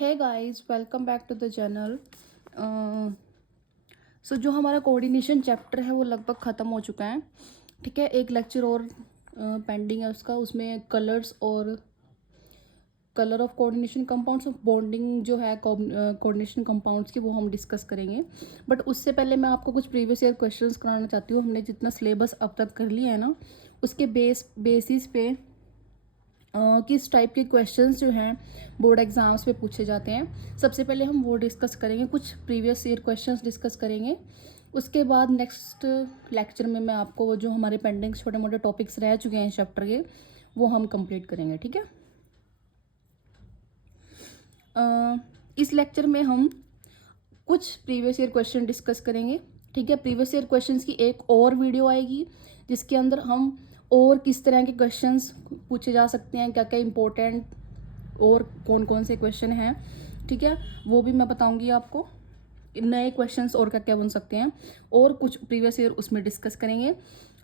है guys, welcome back to the channel. So जो हमारा कोऑर्डिनेशन चैप्टर है वो लगभग ख़त्म हो चुका है। ठीक है, एक लेक्चर और पेंडिंग है उसका। उसमें कलर्स और colour of coordination compounds of bonding जो है कोऑर्डिनेशन कंपाउंड्स की, वो हम डिस्कस करेंगे। बट उससे पहले मैं आपको कुछ प्रीवियस ईयर क्वेश्चंस कराना चाहती हूँ। हमने जितना सिलेबस अब तक कर लिया है ना, उसके बेसिस पे किस टाइप के क्वेश्चंस जो हैं बोर्ड एग्जाम्स में पूछे जाते हैं। सबसे पहले हम वो डिस्कस करेंगे, कुछ प्रीवियस ईयर क्वेश्चंस डिस्कस करेंगे। उसके बाद नेक्स्ट लेक्चर में मैं आपको वो जो हमारे पेंडिंग छोटे मोटे टॉपिक्स रह चुके हैं चैप्टर के, वो हम कंप्लीट करेंगे। ठीक है, इस लेक्चर में हम कुछ प्रीवियस ईयर क्वेश्चन डिस्कस करेंगे। ठीक है, प्रीवियस ईयर क्वेश्चंस की एक और वीडियो आएगी जिसके अंदर हम और किस तरह के क्वेश्चंस पूछे जा सकते हैं, क्या क्या इम्पोर्टेंट और कौन कौन से क्वेश्चन हैं। ठीक है, वो भी मैं बताऊंगी आपको। नए क्वेश्चंस और क्या क्या बन सकते हैं, और कुछ प्रीवियस ईयर उसमें डिस्कस करेंगे।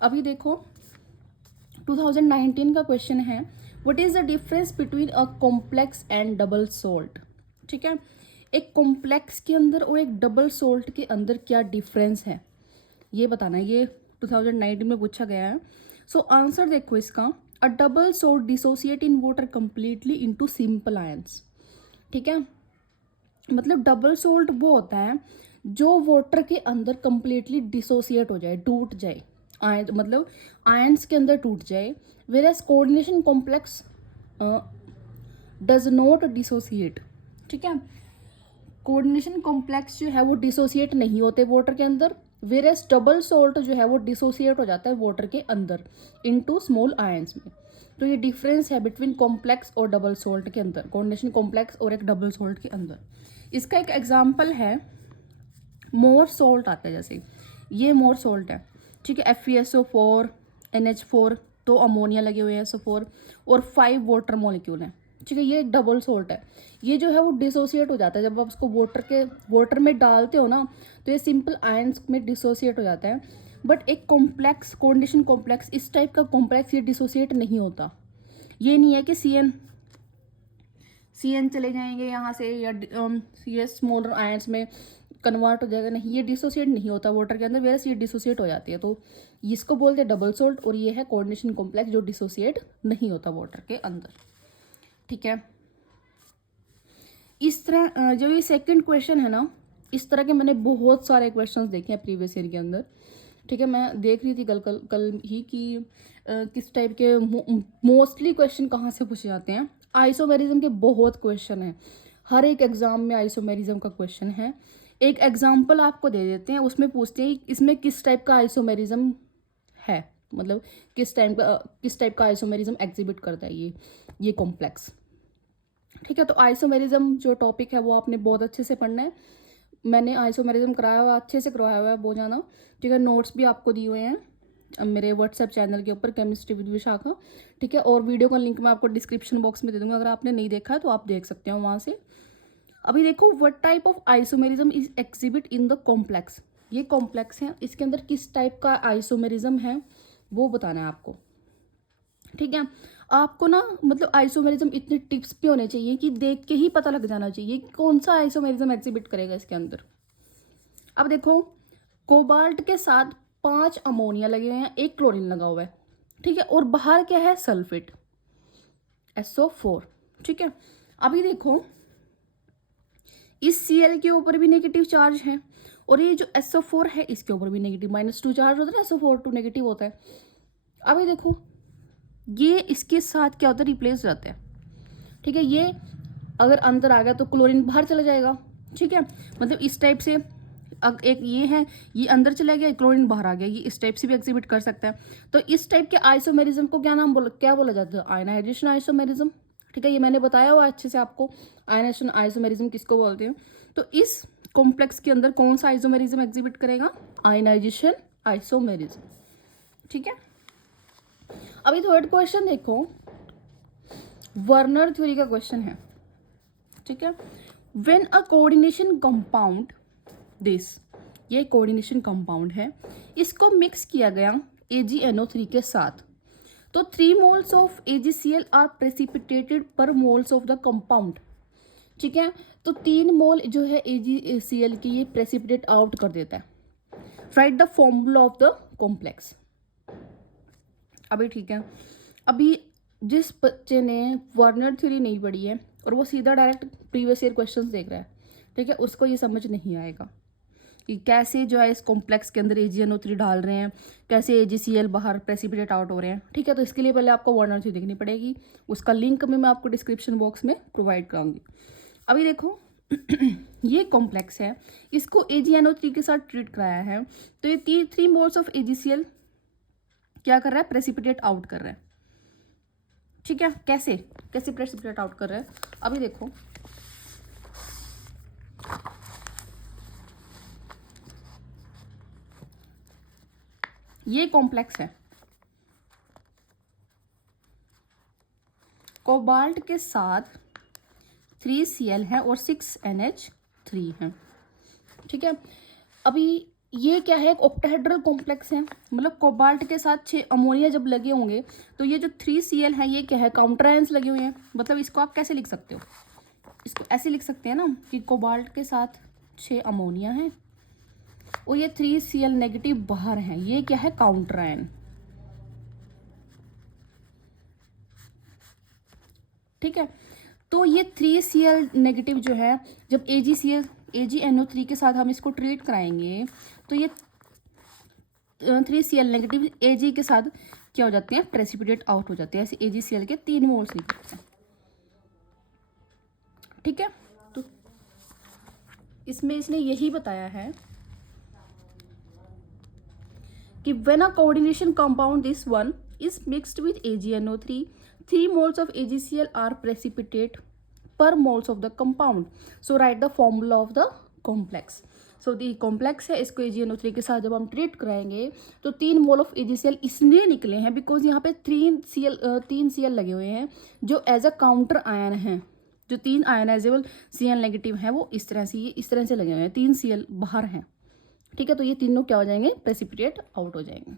अभी देखो, 2019 का क्वेश्चन है, what is the difference between a complex and double salt. ठीक है, एक कॉम्प्लेक्स के अंदर और एक डबल सोल्ट के अंदर क्या डिफरेंस है, ये बताना है। ये 2019 में पूछा गया है। सो आंसर देखो इसका, अ double salt dissociate in water completely into simple ions. ठीक है, मतलब डबल सोल्ट वो होता है जो वाटर के अंदर कंप्लीटली डिसोसिएट हो जाए, टूट जाए, आयन मतलब आयंस के अंदर टूट जाए। Whereas coordination complex does not dissociate. ठीक है, कोऑर्डिनेशन कॉम्प्लेक्स जो है वो डिसोसिएट नहीं होते वाटर के अंदर, वेर एज डबल सोल्ट जो है वो डिसोसिएट हो जाता है वाटर के अंदर इनटू स्मॉल आयंस में। तो ये डिफरेंस है बिटवीन कॉम्प्लेक्स और डबल सोल्ट के अंदर, कोऑर्डिनेशन कॉम्प्लेक्स और एक डबल सोल्ट के अंदर। इसका एक एग्जाम्पल है, मोर सोल्ट आता है। जैसे ये मोर सोल्ट है, ठीक है, FeSO4 NH4, तो अमोनिया लगे हुए हैं SO4, और 5 वाटर मॉलिक्यूल हैं। ठीक है, ये एक डबल सोल्ट है। ये जो है वो डिसोसिएट हो जाता है जब आप उसको वाटर में डालते हो ना, तो ये सिंपल आयंस में डिसोसिएट हो जाता है। बट एक कॉम्प्लेक्स, कोऑर्डिनेशन कॉम्प्लेक्स, इस टाइप का कॉम्प्लेक्स ये डिसोसिएट नहीं होता। ये नहीं है कि CN चले जाएंगे यहाँ से, या ये स्मॉलर आयंस में कन्वर्ट हो जाएगा, नहीं, ये डिसोसिएट नहीं होता वाटर के अंदर, वेरस ये डिसोसिएट हो जाती है। तो इसको बोलते हैं डबल सोल्ट, और ये है कोऑर्डिनेशन कॉम्प्लेक्स जो डिसोसिएट नहीं होता वाटर के अंदर। ठीक है, इस तरह जो ये सेकंड क्वेश्चन है ना, इस तरह के मैंने बहुत सारे क्वेश्चंस देखे हैं प्रीवियस ईयर के अंदर। ठीक है, मैं देख रही थी कल ही कि किस टाइप के मोस्टली क्वेश्चन कहाँ से पूछे जाते हैं। आइसोमेरिज्म के बहुत क्वेश्चन हैं, हर एक एग्जाम में आइसोमेरिज्म का क्वेश्चन है। एक एग्जाम्पल आपको दे देते हैं, उसमें पूछते हैं इसमें किस टाइप का आइसोमेरिज्म है, मतलब किस टाइप का आइसोमेरिज्म एग्जिबिट करता है ये कॉम्प्लेक्स। ठीक है, तो आइसोमेरिज्म जो टॉपिक है वो आपने बहुत अच्छे से पढ़ना है। मैंने आइसोमेरिज्म कराया हुआ, अच्छे से करवाया हुआ है बहुत ज़्यादा। ठीक है, नोट्स भी आपको दिए हुए हैं मेरे व्हाट्सएप चैनल के ऊपर, केमिस्ट्री विद विशाखा। ठीक है, और वीडियो का लिंक मैं आपको डिस्क्रिप्शन बॉक्स में दे दूँगा, अगर आपने नहीं देखा है तो आप देख सकते हो वहाँ से। अभी देखो, what type of isomerism is exhibit in the complex. ये कॉम्प्लेक्स है, इसके अंदर किस टाइप का आइसोमेरिज्म है वो बताना है आपको। ठीक है, आपको ना मतलब आइसोमेरिज्म इतने टिप्स भी होने चाहिए कि देख के ही पता लग जाना चाहिए कि कौन सा आइसोमेरिज्म एग्जिबिट करेगा इसके अंदर। अब देखो, कोबाल्ट के साथ 5 अमोनिया लगे हुए हैं, 1 क्लोरीन लगा हुआ है। ठीक है, और बाहर क्या है, सल्फेट SO4। ठीक है, अभी देखो, इस Cl के ऊपर भी नेगेटिव चार्ज है, और ये जो SO4 है इसके ऊपर भी नेगेटिव -2 चार्ज होता है, SO4 2 नेगेटिव होता है। अभी देखो, ये इसके साथ क्या होता है, रिप्लेस हो जाता है। ठीक है, ये अगर अंदर आ गया तो क्लोरीन बाहर चला जाएगा। ठीक है, मतलब इस टाइप से एक ये है, ये अंदर चला गया, क्लोरीन बाहर आ गया, ये इस टाइप से भी एग्जिबिट कर सकता है। तो इस टाइप के आइसोमेरिज्म को क्या बोला जाता है, आयनाइजेशन आइसोमेरिज्म। ठीक है, ये मैंने बताया हुआ अच्छे से आपको, आयनाइजेशन आइसोमेरिज्म किसको बोलते हैं। तो इस कॉम्प्लेक्स के अंदर कौन सा आइसोमेरिज्म एग्जिबिट करेगा, आयनाइजेशन आइसोमेरिज्म। ठीक है, अभी थर्ड क्वेश्चन देखो, वर्नर थ्योरी का क्वेश्चन है। ठीक है, when a coordination compound this, ये कोऑर्डिनेशन कंपाउंड है, इसको मिक्स किया गया AgNO3 के साथ, तो 3 moles of AgCl are precipitated per moles of the compound. ठीक है, तो 3 मोल जो है AgCl की ये प्रेसिपिटेट आउट कर देता है। Right the formula of the complex. अभी ठीक है, अभी जिस बच्चे ने वार्नर थ्योरी नहीं पढ़ी है और वो सीधा डायरेक्ट प्रीवियस ईयर क्वेश्चंस देख रहा है, ठीक है, उसको ये समझ नहीं आएगा कि कैसे जो है इस कॉम्प्लेक्स के अंदर AgNO3 डाल रहे हैं, कैसे AgCl बाहर प्रेसिपिटेट आउट हो रहे हैं। ठीक है, तो इसके लिए पहले आपको वार्नर थ्योरी देखनी पड़ेगी, उसका लिंक में मैं आपको डिस्क्रिप्शन बॉक्स में प्रोवाइड कराऊंगी। अभी देखो ये कॉम्प्लेक्स है, इसको AgNO3 के साथ ट्रीट कराया है, तो ये 3 मोल्स ऑफ AgCl क्या कर रहा है, प्रेसिपिटेट आउट कर रहा है। ठीक है, कैसे कैसे प्रेसिपिटेट आउट कर रहा है, अभी देखो ये कॉम्प्लेक्स है, कोबाल्ट के साथ 3Cl है और 6NH3 है। ठीक है, अभी ये क्या है, एक ऑक्टाहेड्रल कॉम्प्लेक्स है, मतलब कोबाल्ट के साथ 6 अमोनिया जब लगे होंगे तो ये जो 3Cl है ये क्या है, काउंटर आयंस लगे हुए हैं। मतलब इसको आप कैसे लिख सकते हो, इसको ऐसे लिख सकते हैं ना कि कोबाल्ट के साथ 6 अमोनिया है और ये 3Cl नेगेटिव बाहर है, ये क्या है, काउंटर आयन। ठीक है, तो ये 3Cl नेगेटिव जो है, जब AgNO3 के साथ हम इसको ट्रीट कराएंगे तो ये 3Cl नेगेटिव Ag के साथ क्या हो जाते हैं, प्रेसिपिटेट आउट हो जाते हैं। ऐसे AgCl के 3 मोल्स निकलते हैं। ठीक है, तो इसमें इसने यही बताया है कि when a coordination compound this one is mixed with AgNO3, 3 moles of AgCl are precipitate per moles of the compound. So write the formula of the complex. So the complex है, इसको AgNO3 के साथ जब हम treat कराएंगे तो 3 mole of AgCl इसलिए निकले हैं बिकॉज यहाँ पे 3Cl लगे हुए हैं जो एज अ काउंटर आयन है। जो 3 आयनाइजेबल Cl नेगेटिव हैं वो इस तरह से लगे हुए हैं, 3Cl बाहर हैं। ठीक है, तो ये तीनों क्या हो जाएंगे, प्रेसिपिटेट आउट हो जाएंगे।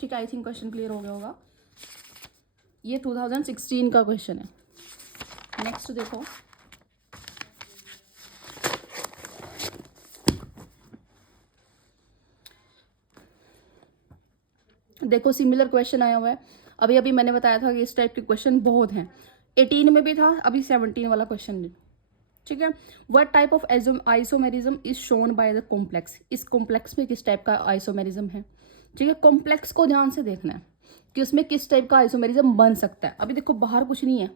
ठीक है, आई थिंक क्वेश्चन क्लियर हो गया होगा। ये 2016 का क्वेश्चन है। नेक्स्ट देखो, देखो सिमिलर क्वेश्चन आया हुआ है। अभी अभी मैंने बताया था कि इस टाइप के क्वेश्चन बहुत हैं, 18 में भी था, अभी 17 वाला क्वेश्चन। ठीक है, what type of isomerism is shown by the complex, इस कॉम्प्लेक्स में किस टाइप का आइसोमेरिज्म है। ठीक है, कॉम्प्लेक्स को ध्यान से देखना है कि उसमें किस टाइप का आइसोमेरिज्म बन सकता है। अभी देखो बाहर कुछ नहीं है,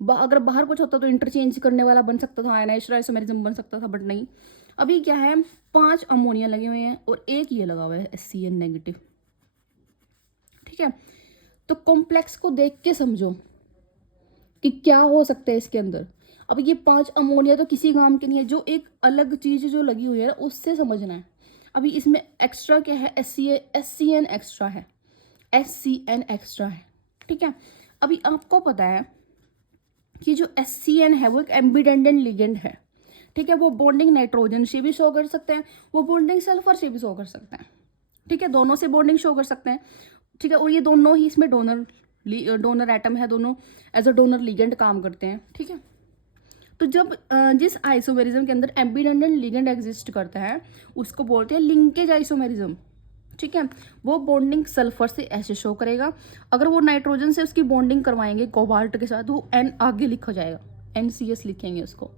अगर बाहर कुछ होता तो इंटरचेंज करने वाला बन सकता था, आयनाइज्ड आइसोमेरिज्म बन सकता था, बट नहीं। अभी क्या है, 5 अमोनिया लगे हुए हैं और एक ये लगा हुआ है Cl नेगेटिव। ठीक है, तो कॉम्प्लेक्स को देख के समझो कि क्या हो सकता है इसके अंदर। अब ये 5 अमोनिया तो किसी काम के नहीं है, जो एक अलग चीज जो लगी हुई है उससे समझना है। अभी इसमें एक्स्ट्रा क्या है, SCN एक्स्ट्रा है, SCN एक्स्ट्रा है। ठीक है, अभी आपको पता है कि जो SCN है वो एक एम्बिडेंडेंट लिगेंड है। ठीक है, वो बॉन्डिंग नाइट्रोजन से भी शो कर सकते हैं, वो बॉन्डिंग सल्फर से भी शो कर सकते हैं। ठीक है, दोनों से बॉन्डिंग शो कर सकते हैं। ठीक है, और ये दोनों ही इसमें डोनर एटम है, दोनों एज अ डोनर लिगेंड काम करते हैं। ठीक है, तो जब जिस आइसोमेरिज्म के अंदर एम्बिडेंडेंट लिगेंड एग्जिस्ट करता है उसको बोलते हैं लिंकेज आइसोमेरिज्म। ठीक है, वो बॉन्डिंग सल्फर से ऐसे शो करेगा, अगर वो नाइट्रोजन से उसकी बॉन्डिंग करवाएंगे कोबाल्ट के साथ, वो N आगे लिखा जाएगा, NCS लिखेंगे उसको।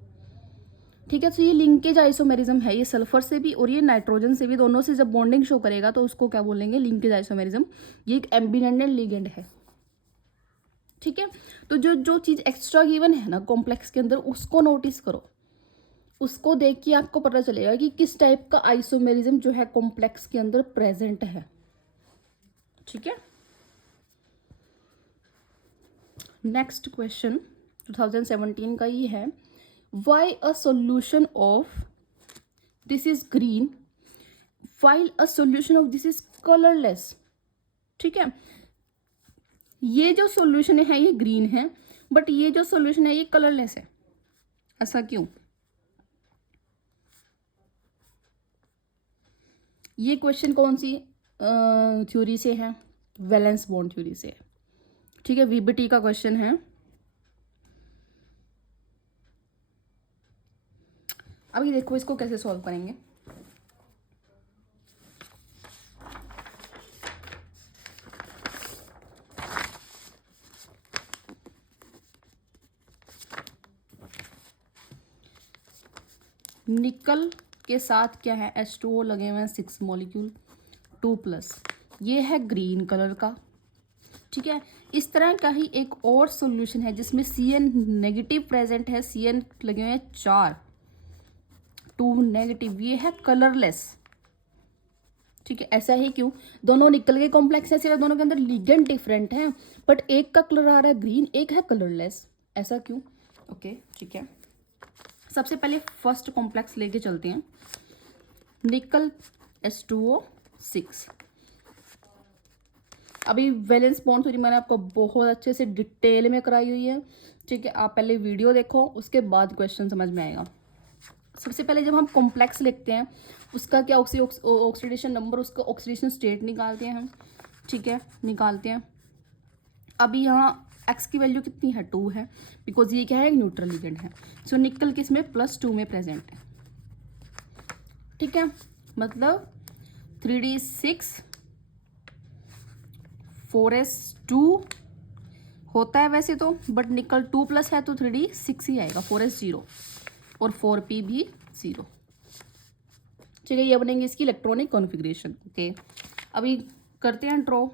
ठीक है, तो ये लिंकेज आइसोमेरिज्म है, ये सल्फर से भी और ये नाइट्रोजन से भी, दोनों से जब बॉन्डिंग शो करेगा तो उसको क्या बोलेंगे, लिंकेज आइसोमेरिज्म। ये एक एम्बिडेंडेंट लिगेंड है। ठीक है, तो जो जो चीज़ एक्स्ट्रा गिवन है ना कॉम्प्लेक्स के अंदर, उसको नोटिस करो, उसको देख के आपको पता चलेगा कि किस टाइप का आइसोमेरिज्म जो है कॉम्प्लेक्स के अंदर प्रेजेंट है। ठीक है, नेक्स्ट क्वेश्चन 2017 का ही है, why a solution of this is green while a solution of this is colourless. ठीक है, ये जो सॉल्यूशन है ये ग्रीन है, बट ये जो सॉल्यूशन है ये कलरलेस है, ऐसा क्यों। ये क्वेश्चन कौन सी थ्योरी से है, वैलेंस बॉन्ड थ्योरी से है। ठीक है, VBT का क्वेश्चन है। अभी देखो इसको कैसे सॉल्व करेंगे। निकल के साथ क्या है, H2O लगे हुए हैं 6 मॉलिक्यूल 2+, ये है ग्रीन कलर का। ठीक है, इस तरह का ही एक और सॉल्यूशन है जिसमें Cn नेगेटिव प्रेजेंट है, Cn लगे हुए हैं 4 2 नेगेटिव, ये है कलरलेस। ठीक है, ऐसा ही क्यों, दोनों निकल के कॉम्प्लेक्स है, सिर्फ दोनों के अंदर लिगेंड डिफरेंट है, बट एक का कलर आ रहा है ग्रीन, एक है कलरलेस, ऐसा क्यों। ओके ठीक है, सबसे पहले फर्स्ट कॉम्प्लेक्स लेके चलते हैं, निकल H2O6। अभी वैलेंस बॉन्ड थ्योरी मैंने आपको बहुत अच्छे से डिटेल में कराई हुई है। ठीक है, आप पहले वीडियो देखो, उसके बाद क्वेश्चन समझ में आएगा। सबसे पहले जब हम कॉम्प्लेक्स लिखते हैं उसका क्या ऑक्सीडेशन नंबर, उसका ऑक्सीडेशन स्टेट निकालते हैं हम। ठीक है, निकालते हैं। अभी यहाँ एक्स की वैल्यू कितनी है, 2 है, बिकॉज ये क्या है, न्यूट्रल लिगेंड है। सो निकल किस में, +2 में प्रेजेंट है। ठीक है, मतलब 3d6 4s2 होता है वैसे तो, बट निकल 2+ है तो 3d6 ही आएगा, 4s 0 और 4p भी 0। चलिए ये बनेंगे इसकी इलेक्ट्रॉनिक कॉन्फ़िगरेशन। ओके, अभी करते हैं ड्रॉ।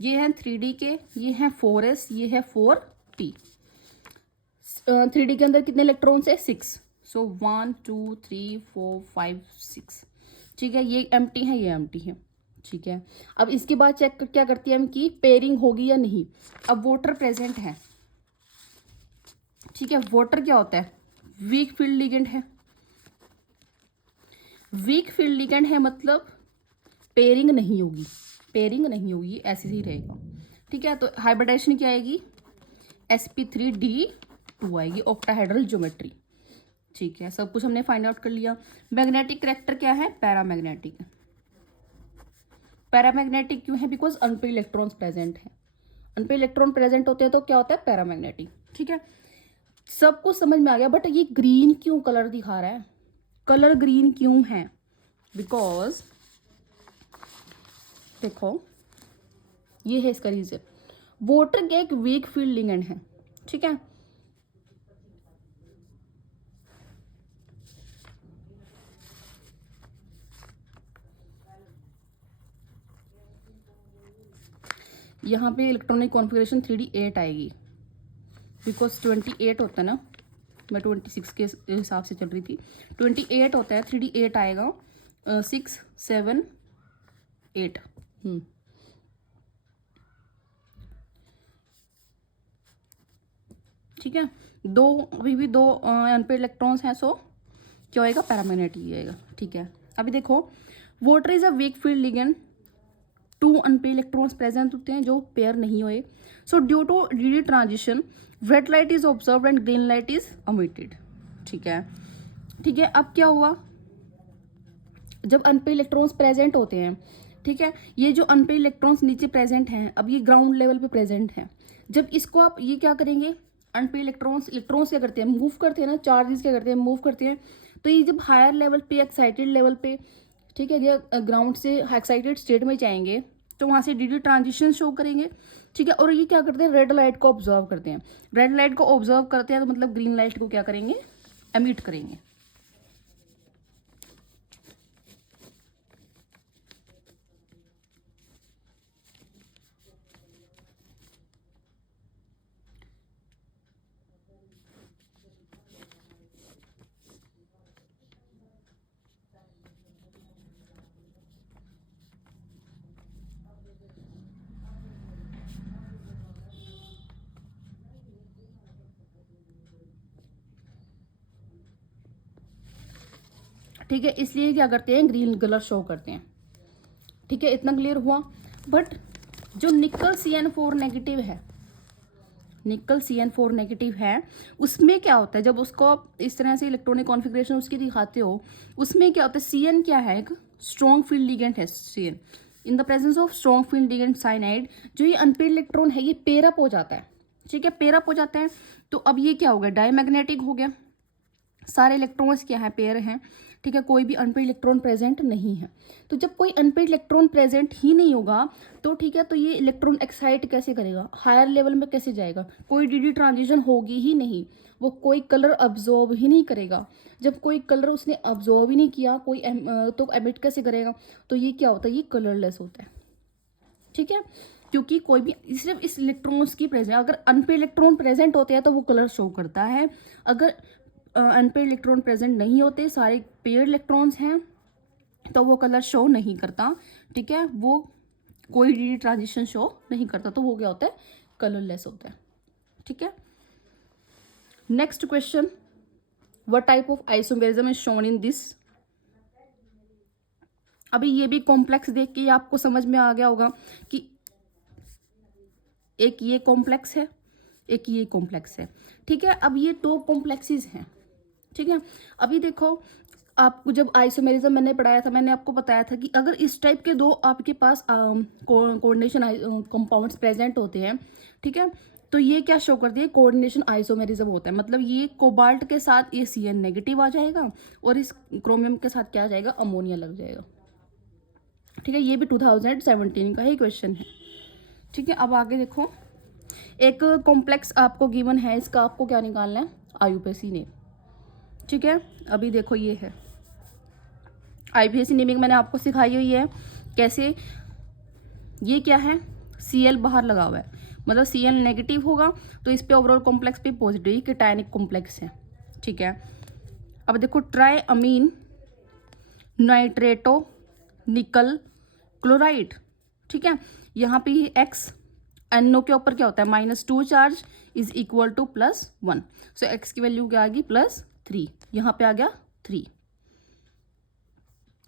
ये हैं 3D के, ये हैं 4s, ये है 4p। 3D के अंदर कितने इलेक्ट्रॉन्स है, 6। सो 1 2 3 4 5 6। ठीक है, ये एम्प्टी है, ये एम्प्टी है। ठीक है, अब इसके बाद चेक क्या करती है हम कि पेयरिंग होगी या नहीं। अब वाटर प्रेजेंट है। ठीक है, वाटर क्या होता है, वीक फील्ड लिगेंड है। वीक फील्ड लिगेंड है मतलब पेयरिंग नहीं होगी, पेयरिंग नहीं होगी, ऐसे ही रहेगा। ठीक है, तो हाइब्रिडाइजेशन क्या आएगी, sp3d2 आएगी, ऑक्टाहेड्रल ज्योमेट्री। ठीक है, सब कुछ हमने फाइंड आउट कर लिया। मैग्नेटिक करेक्टर क्या है, पैरामैग्नेटिक। पैरामैग्नेटिक क्यों है, बिकॉज अनपेड इलेक्ट्रॉन्स प्रेजेंट है। अनपेड इलेक्ट्रॉन प्रेजेंट होते हैं तो क्या होता है, पैरामैग्नेटिक। ठीक है, सब कुछ समझ में आ गया, बट ये ग्रीन क्यों कलर दिखा रहा है, कलर ग्रीन क्यों है, बिकॉज देखो ये है इसका रीजन, वाटर के एक वीक फील्ड लिगेंड है। ठीक है, यहाँ पे इलेक्ट्रॉनिक कॉन्फ़िगरेशन 3d8 आएगी, बिकॉज 28 होता है ना, मैं 26 के हिसाब से चल रही थी, 28 होता है, 3d8 आएगा, 6 7 8। ठीक है, दो अभी भी दो अनपेड इलेक्ट्रॉन्स हैं, सो क्या होएगा, पैरामैग्नेटिक आएगा। ठीक है, अभी देखो water is a weak field ligand, 2 unpaired electrons present होते हैं जो पेयर नहीं हुए। So due to D transition red light is observed and green light is emitted. ठीक है, ठीक है, अब क्या हुआ, जब अनपेड इलेक्ट्रॉन्स प्रेजेंट होते हैं, ठीक है, ये जो अनपेड इलेक्ट्रॉन्स नीचे प्रेजेंट हैं, अब ये ग्राउंड लेवल पे प्रेजेंट हैं, जब इसको आप ये क्या करेंगे, अनपेड इलेक्ट्रॉन्स क्या करते हैं, मूव करते हैं ना, चार्जेस क्या करते हैं, मूव करते हैं। तो ये जब हायर लेवल पे, एक्साइटेड लेवल पे, ठीक है, ये ग्राउंड से एक्साइटेड स्टेट में जाएंगे तो वहाँ से डी ट्रांजिशन शो करेंगे। ठीक है, और ये क्या करते हैं, रेड लाइट को ऑब्जर्व करते हैं। रेड लाइट को ऑब्जर्व करते हैं तो मतलब ग्रीन लाइट को क्या करेंगे, एमिट करेंगे। ठीक है, इसलिए क्या करते हैं, ग्रीन कलर शो करते हैं। ठीक है, इतना क्लियर हुआ। बट जो निकल CN4 नेगेटिव है, निकल CN4 नेगेटिव है, उसमें क्या होता है, जब उसको आप इस तरह से इलेक्ट्रॉनिक कॉन्फ़िगरेशन उसकी दिखाते हो, उसमें क्या होता है, CN क्या है, एक स्ट्रॉन्ग फील्ड लिगेंड है CN। In the presence of strong field ligand cyanide, जो ये अनपेड इलेक्ट्रॉन है ये पेयर अप हो जाता है, ठीक है, पेयर अप हो जाता है। तो अब ये क्या हो गया, डायमैग्नेटिक हो गया, सारे इलेक्ट्रॉन्स क्या है, पेयर हैं, ठीक है, कोई भी अनपेड इलेक्ट्रॉन प्रेजेंट नहीं है। तो जब कोई अनपेड इलेक्ट्रॉन प्रेजेंट ही नहीं होगा तो ठीक है, तो ये इलेक्ट्रॉन एक्साइट कैसे करेगा, हायर लेवल में कैसे जाएगा, कोई डी ट्रांजिशन होगी ही नहीं, वो कोई कलर अब्जॉर्ब ही नहीं करेगा। जब कोई कलर उसने अब्जॉर्ब ही नहीं किया कोई तो एमिट कैसे करेगा, तो ये क्या होता है, ये कलरलेस होता है, ठीक है, क्योंकि कोई भी सिर्फ इस इलेक्ट्रॉन्स की प्रेजेंट, अगर अनपेड इलेक्ट्रॉन प्रेजेंट होते हैं तो वो कलर शो करता है, अगर अनपेड इलेक्ट्रॉन प्रेजेंट नहीं होते, सारे पेड इलेक्ट्रॉन्स हैं, तो वो कलर शो नहीं करता, ठीक है, वो कोई डी ट्रांजिशन शो नहीं करता, तो वो क्या होता है, कलरलेस होता है, ठीक है। Next question, what type of isomerism is shown in this. अभी ये भी कॉम्प्लेक्स देख के आपको समझ में आ गया होगा कि एक ये कॉम्प्लेक्स है, एक ये कॉम्प्लेक्स है, ठीक है। अब ये दो कॉम्प्लेक्सेस हैं, ठीक है। अभी देखो, आपको जब आइसोमेरिज्म मैंने पढ़ाया था, मैंने आपको बताया था कि अगर इस टाइप के दो आपके पास कोऑर्डिनेशन कंपाउंड्स प्रेजेंट होते हैं, ठीक है, तो ये क्या शो करती है, कोऑर्डिनेशन आइसोमेरिज्म होता है। मतलब ये कोबाल्ट के साथ ये Cn नेगेटिव आ जाएगा और इस क्रोमियम के साथ क्या आ जाएगा, अमोनिया लग जाएगा, ठीक है। ये भी 2017 का ही क्वेश्चन है, ठीक है। अब आगे देखो, एक कॉम्प्लेक्स आपको गिवन है, इसका आपको क्या निकालना है, आईयूपीएसी नेम, ठीक है। अभी देखो ये है आईयूपीएसी नेमिंग, मैंने आपको सिखाई हुई है कैसे। ये क्या है, Cl बाहर लगा हुआ है, मतलब Cl नेगेटिव होगा तो इस पे ओवरऑल कॉम्प्लेक्स पे पॉजिटिव, कैटायनिक कॉम्प्लेक्स है, ठीक है। अब देखो, ट्राई अमीन नाइट्रेटो निकल क्लोराइड, ठीक है। यहाँ पे ये X NO के ऊपर क्या होता है, -2 charge is equal to +1, so X की वैल्यू क्या आ गई, +3, यहाँ पे आ गया 3,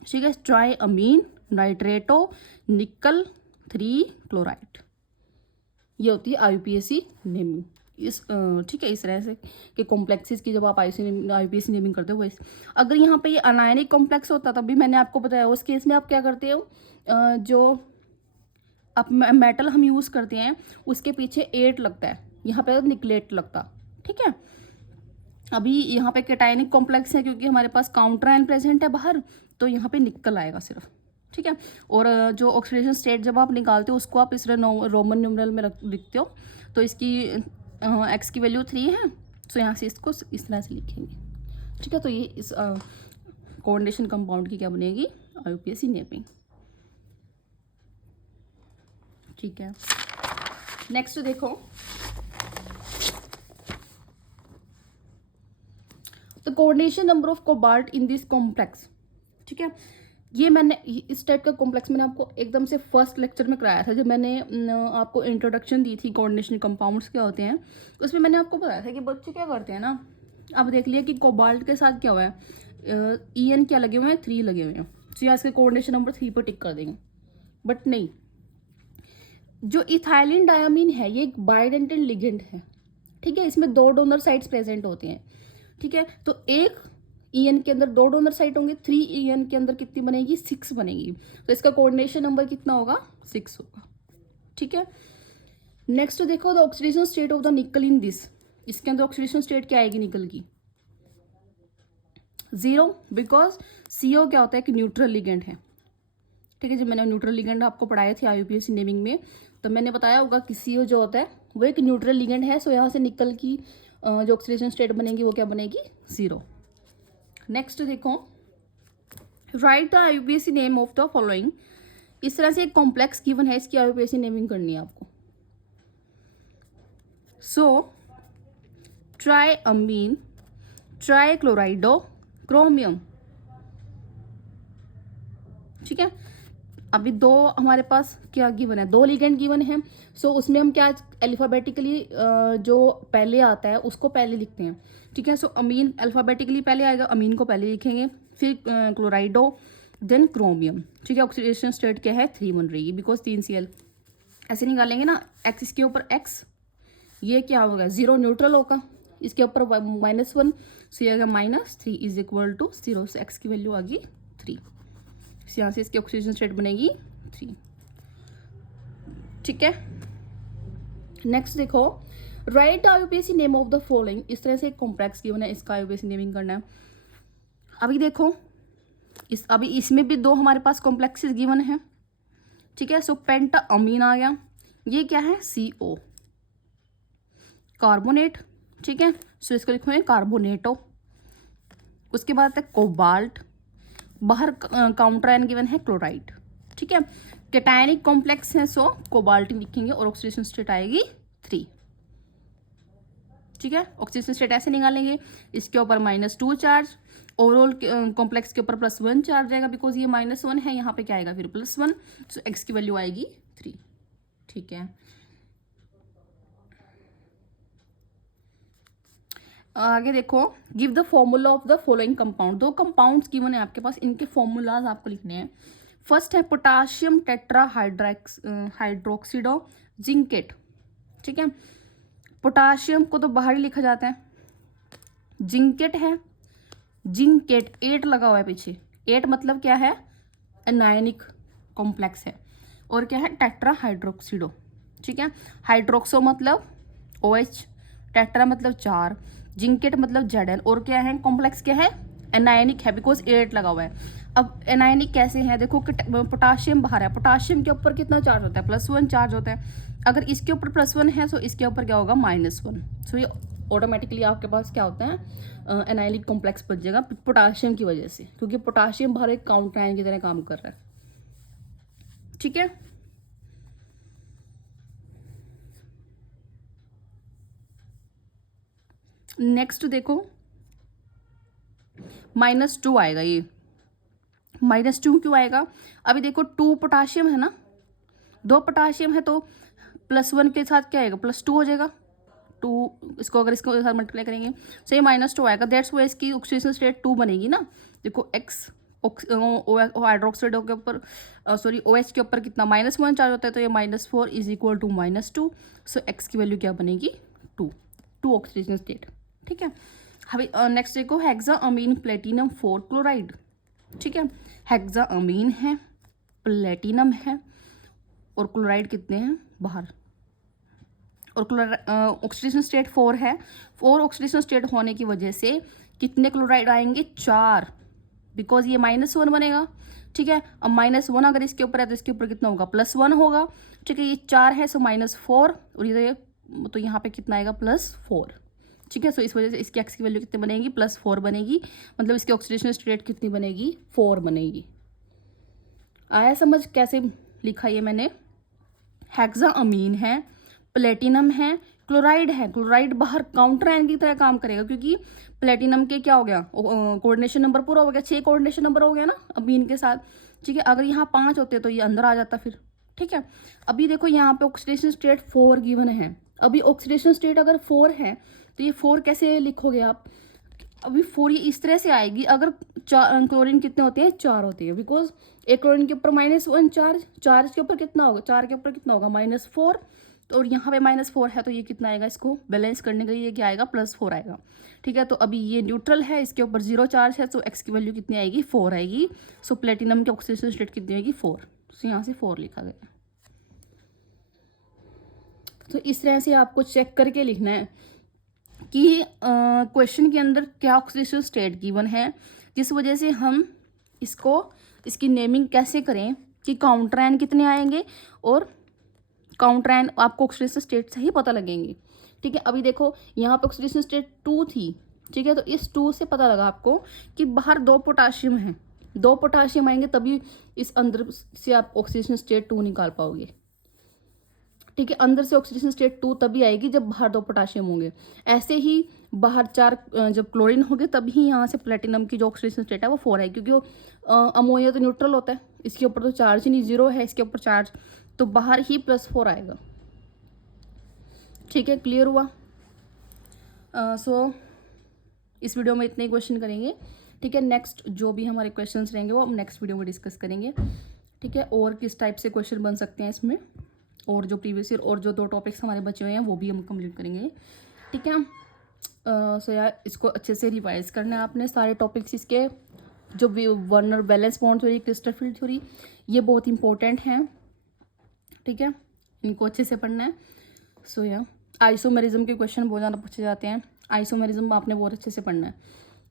ठीक है। ट्राई अमीन नाइट्रेटो निकल 3 क्लोराइड, ये होती है आईयूपीएसी नेमिंग, इस ठीक है, इस तरह से कि कॉम्प्लेक्सेस की जब आप आईयूपीएसी नेमिंग करते हो। अगर यहाँ पे ये अनायनिक कॉम्प्लेक्स होता तब भी मैंने आपको बताया, उस केस में आप क्या करते हो, जो आप मेटल हम यूज़ करते हैं उसके पीछे 8 लगता है, यहाँ पे निकलेट लगता, ठीक है। अभी यहाँ पे कैटायनिक कॉम्प्लेक्स है क्योंकि हमारे पास काउंटर आयन प्रेजेंट है बाहर, तो यहाँ पे निकल आएगा सिर्फ, ठीक है। और जो ऑक्सीडेशन स्टेट जब आप निकालते हो उसको आप इस तरह रोमन न्यूमरल में लिखते हो, तो इसकी X की वैल्यू 3 है, तो यहाँ से इसको इस तरह से लिखेंगे, ठीक है। तो ये इस कोऑर्डिनेशन कंपाउंड की क्या बनेगी, आईयूपीएसी नेमिंग, ठीक है। नेक्स्ट देखो, the coordination number of cobalt in this complex, ठीक है। ये मैंने इस टाइप का कॉम्प्लेक्स मैंने आपको एकदम से फर्स्ट लेक्चर में कराया था, जब मैंने आपको इंट्रोडक्शन दी थी कोऑर्डिनेशन कंपाउंड्स क्या होते हैं, उसमें मैंने आपको बताया था कि बच्चे क्या करते हैं ना, अब देख लिया कि कोबाल्ट के साथ क्या हुआ है, En क्या लगे हुए हैं, 3 लगे हुए हैं, तो यहाँ इसके कोऑर्डिनेशन नंबर 3 पर टिक कर देंगे, बट नहीं, जो इथाइलिन डायमीन है ये एक बाइडेंटल लिगेंड है, ठीक है, इसमें 2 डोनर साइट्स प्रेजेंट होते हैं, ठीक है। तो एक En के अंदर 2 डोनर साइट होंगे, 3 En के अंदर कितनी बनेगी, 6 बनेगी, तो इसका कोऑर्डिनेशन नंबर कितना होगा, 6 होगा, ठीक है। नेक्स्ट देखो, the oxidation state of the निकल इन दिस, इसके अंदर ऑक्सीडेशन स्टेट क्या आएगी निकल की, 0, बिकॉज CO क्या होता है कि न्यूट्रल लिगेंड है, ठीक है। जब मैंने न्यूट्रल लिगेंड आपको पढ़ाए थे आईयूपीएसी नेमिंग में, तो मैंने बताया होगा कि CO जो होता है वो एक न्यूट्रल लिगेंड है, सो यहाँ से निकल की जो ऑक्सीडेशन स्टेट बनेगी वो क्या बनेगी, 0। नेक्स्ट देखो, right the IUPAC name of the following, इस तरह से एक कॉम्प्लेक्स गिवन है, इसकी आईयूपीएसी नेमिंग करनी है आपको। सो ट्राई अमीन ट्राई क्लोराइडो क्रोमियम, ठीक है। अभी 2 हमारे पास क्या गिवन है, 2 लिगेंड गिवन है, सो उसमें हम क्या अल्फ़ाबेटिकली जो पहले आता है उसको पहले लिखते हैं, ठीक है। सो अमीन अल्फ़ाबेटिकली पहले आएगा, अमीन को पहले लिखेंगे, फिर क्लोराइडो, देन क्रोमियम, ठीक है। ऑक्सीडेशन स्टेट क्या है, 3 बन रही है, बिकॉज 3 Cl ऐसे निकालेंगे ना, X इसके ऊपर X, ये क्या होगा, 0 न्यूट्रल होगा, इसके ऊपर -1, सो ये आएगा -3 इज इक्वल टू 0, से X की वैल्यू आ गई 3, यहाँ से इसकी ऑक्सीडेशन स्टेट बनेगी 3। ठीक है। नेक्स्ट देखो, right IUPAC name of the following. इस तरह से एक कॉम्प्लेक्स गिवन है, इसका आईयूपीएसी नेमिंग करना है। अभी देखो अभी इसमें भी 2 हमारे पास कॉम्प्लेक्सेस गिवन है, ठीक है। सो पेंटा अमीन आ गया, ये क्या है CO कार्बोनेट, ठीक है। सो इसको लिखो कार्बोनेटो। उसके बाद है कोबाल्ट, बाहर काउंटर आयन गिवन है क्लोराइड, ठीक है। कैटायनिक कॉम्प्लेक्स है, सो कोबाल्ट लिखेंगे और ऑक्सीडेशन स्टेट आएगी 3, ठीक है। ऑक्सीडेशन स्टेट ऐसे निकालेंगे, इसके ऊपर -2 चार्ज, ओवरऑल कॉम्प्लेक्स के ऊपर +1 चार्ज आएगा, बिकॉज ये -1 है, यहाँ पे क्या आएगा फिर +1, सो एक्स की वैल्यू आएगी 3, ठीक है। आगे देखो, give the formula of the following compound. 2 compounds given है आपके पास, इनके फॉर्मूलाज आपको लिखने हैं। फर्स्ट है पोटाशियम टेट्रा हाइड्रोक्सीडो जिंकेट, ठीक है। पोटाशियम को तो बाहर ही लिखा जाता है, जिंकेट है, जिंकेट 8 लगा हुआ है पीछे, 8 मतलब क्या है, एनायनिक कॉम्प्लेक्स है, और क्या है टेट्रा हाइड्रोक्सीडो, ठीक है। हाइड्रोक्सो मतलब OH, टेट्रा मतलब 4, जिंकेट मतलब Zn, और क्या है कॉम्प्लेक्स क्या है, एनायनिक है, बिकॉज 8 लगा हुआ है। अब एनायनिक कैसे है, देखो कि पोटाशियम बाहर है, पोटाशियम के ऊपर कितना चार्ज होता है, +1 चार्ज होता है। अगर इसके ऊपर +1 है तो इसके ऊपर क्या होगा -1, सो ये ऑटोमेटिकली आपके पास क्या होता है, एनायनिक कॉम्प्लेक्स बन जाएगा पोटाशियम की वजह से, क्योंकि पोटाशियम बाहर एक काउंटर आयन की तरह काम कर रहा है, ठीक है। नेक्स्ट देखो, -2 आएगा, ये -2 क्यों आएगा, अभी देखो 2 पोटाशियम है ना, 2 पोटाशियम है तो +1 के साथ क्या आएगा, +2 हो जाएगा, 2 इसको अगर इसको साथ मल्टीप्लाई करेंगे तो ये -2 आएगा, दैट्स वाई इसकी ऑक्सीडेशन स्टेट 2 बनेगी ना। देखो एक्स हाइड्रोक्साइड के ऊपर सॉरी OH के ऊपर कितना -1 चार्ज होता है, तो ये -4 = -2, सो एक्स की वैल्यू क्या बनेगी 2 ऑक्सीडेशन स्टेट, ठीक है। अभी नेक्स्ट देखो, हेक्सा अमीन प्लेटिनम 4 क्लोराइड, ठीक है। हेक्सा अमीन है, प्लेटिनम है, और क्लोराइड कितने हैं बाहर, और ऑक्सीडेशन स्टेट 4 है, 4 ऑक्सीडेशन स्टेट होने की वजह से कितने क्लोराइड आएंगे, 4, बिकॉज ये -1 बनेगा, ठीक है। अब -1 अगर इसके ऊपर है तो इसके ऊपर कितना होगा, +1 होगा, ठीक है। ये 4 है, सो -4, और ये तो यहाँ पे कितना आएगा +4, ठीक है। सो इस वजह से इसकी एक्स की वैल्यू कितनी बनेगी, +4 बनेगी, मतलब इसकी ऑक्सीडेशन स्टेट कितनी बनेगी, 4 बनेगी। आया समझ कैसे लिखा ये मैंने, हेक्सा अमीन है, प्लेटिनम है, क्लोराइड है, क्लोराइड बाहर काउंटर आयन की तरह काम करेगा, क्योंकि प्लेटिनम के क्या हो गया, कोऑर्डिनेशन नंबर पूरा हो गया, 6 कोऑर्डिनेशन नंबर हो गया ना अमीन के साथ, ठीक है। अगर यहाँ 5 होते तो ये अंदर आ जाता फिर, ठीक है। अभी देखो यहाँ पे ऑक्सीडेशन स्टेट 4 गिवन है, अभी ऑक्सीडेशन स्टेट अगर 4 है तो ये 4 कैसे लिखोगे आप, अभी 4 ये इस तरह से आएगी, अगर क्लोरीन कितने होते हैं, 4 होते हैं, बिकॉज एक क्लोरीन के ऊपर -1 चार्ज के ऊपर कितना होगा, 4 के ऊपर कितना होगा -4, तो और यहाँ पे -4 है, तो ये कितना आएगा, इसको बैलेंस करने के लिए क्या आएगा, +4 आएगा, ठीक है। तो अभी ये न्यूट्रल है, इसके ऊपर 0 चार्ज है, तो एक्स की वैल्यू कितनी आएगी, 4 आएगी, सो प्लेटिनम की ऑक्सीडेशन स्टेट कितनी आएगी, 4, तो यहाँ से 4 लिखा गया। तो इस तरह से आपको चेक करके लिखना है कि क्वेश्चन के अंदर क्या ऑक्सीडेशन स्टेट गिवन है, जिस वजह से हम इसकी नेमिंग कैसे करें कि काउंटर आयन कितने आएंगे, और काउंटर आयन आपको ऑक्सीडेशन स्टेट से ही पता लगेंगे, ठीक है। अभी देखो यहाँ पे ऑक्सीडेशन स्टेट 2 थी, ठीक है, तो इस 2 से पता लगा आपको कि बाहर 2 पोटाशियम है, 2 पोटाशियम आएंगे तभी इस अंदर से आप ऑक्सीडेशन स्टेट 2 निकाल पाओगे, ठीक है। अंदर से ऑक्सीडेशन स्टेट 2 तभी आएगी जब बाहर 2 पोटाशियम होंगे, ऐसे ही बाहर 4 जब क्लोरीन होंगे तभी यहाँ से प्लेटिनम की जो ऑक्सीडेशन स्टेट है वो 4 है, क्योंकि वो अमोनिया तो न्यूट्रल होता है, इसके ऊपर तो चार्ज ही नहीं, 0 है इसके ऊपर चार्ज, तो बाहर ही +4 आएगा, ठीक है। क्लियर हुआ। सो इस वीडियो में इतने ही क्वेश्चन करेंगे, ठीक है। नेक्स्ट जो भी हमारे क्वेश्चंस रहेंगे वो हम नेक्स्ट वीडियो में डिस्कस करेंगे, ठीक है। और किस टाइप से क्वेश्चन बन सकते हैं इसमें, और जो प्रीवियस ईयर और जो 2 टॉपिक्स हमारे बचे हुए हैं वो भी हम कंप्लीट करेंगे, ठीक है। सो यार इसको अच्छे से रिवाइज करना है आपने सारे टॉपिक्स, इसके जो Werner valence bond theory, crystal field theory, ये बहुत इंपॉर्टेंट हैं, ठीक है। इनको अच्छे से पढ़ना है। सो या आइसोमेरिज्म के क्वेश्चन बहुत ज़्यादा पूछे जाते हैं, आइसोमेरिज्म आपने बहुत अच्छे से पढ़ना है,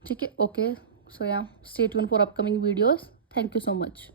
ठीक है। ओके, सो या stay tune for upcoming videos. Thank you so much.